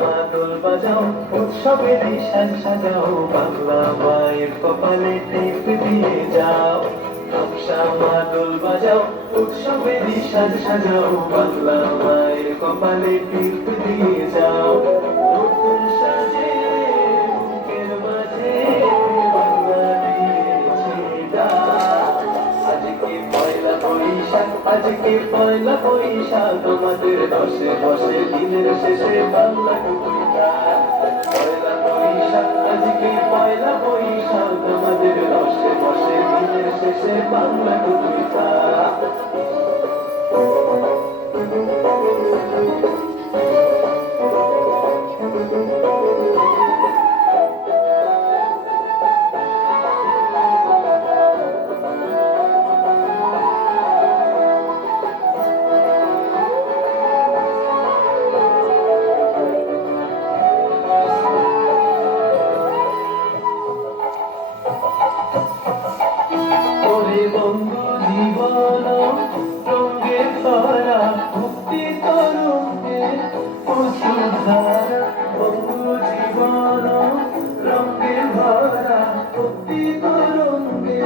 মাদল বাজাও উৎসবের সাজ সাজাও বাংলা মায়ের কপালে টিপ দিয়ে যাও। মাদল বাজাও উৎসবের সাজ সাজাও বাংলা মায়ের কপালে টিপ দিয়ে যাও। নতুন সাজে বুকের মাঝে বাংলা দিয়েছে ডাক। আজকে পয়লা বৈশাখ, আজকে পয়লা বৈশাখ, আমাদের দশে দশে দিনের শেষে বাংলা কবিতা। পয়লা বৈশাখ, আজকে পয়লা বৈশাখ, আমাদের দশে দশে দিনের শেষে বাংলা কবিতা। বন্ধু জীবন রঙে ভরা মুক্তি তরঙ্গে বসুধারা। বন্ধু জীবন রঙে ভরা মুক্তি তরঙ্গে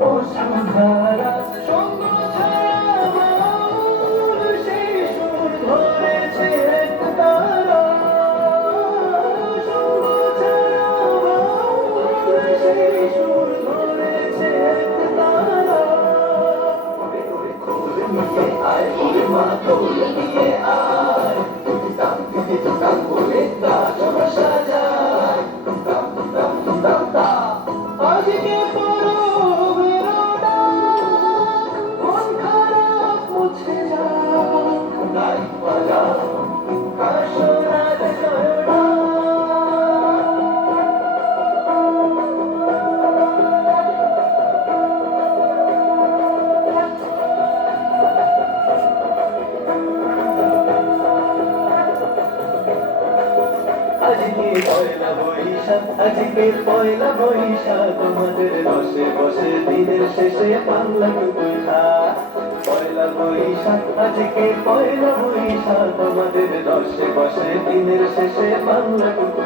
বসুধারা। সঙ্গ ছাড়া বাউল সেই সুর ধরেছে এক তারা। সঙ্গ ছাড়া বাউল সেই সুর ধরেছে এক তারা। আয় ওরে মা দোল নিয়ে আয়, দাম দিদি দাম বলে তা সবার সাজায়। দাম দাম দাম দা আজকে পরবের ডাক, মন খারাপ মুছে যাও। তাই বাজাও কাশরাজ জয়ডা। আজকে পয়লা বৈশাখ, আজকে পয়লা বৈশাখ, আমাদের দশে বসে দিনের শেষে বাংলা কবিতা। পয়লা বৈশাখ, আজকে পয়লা বৈশাখ, আমাদের দশে বসে দিনের শেষে বাংলা কবিতা।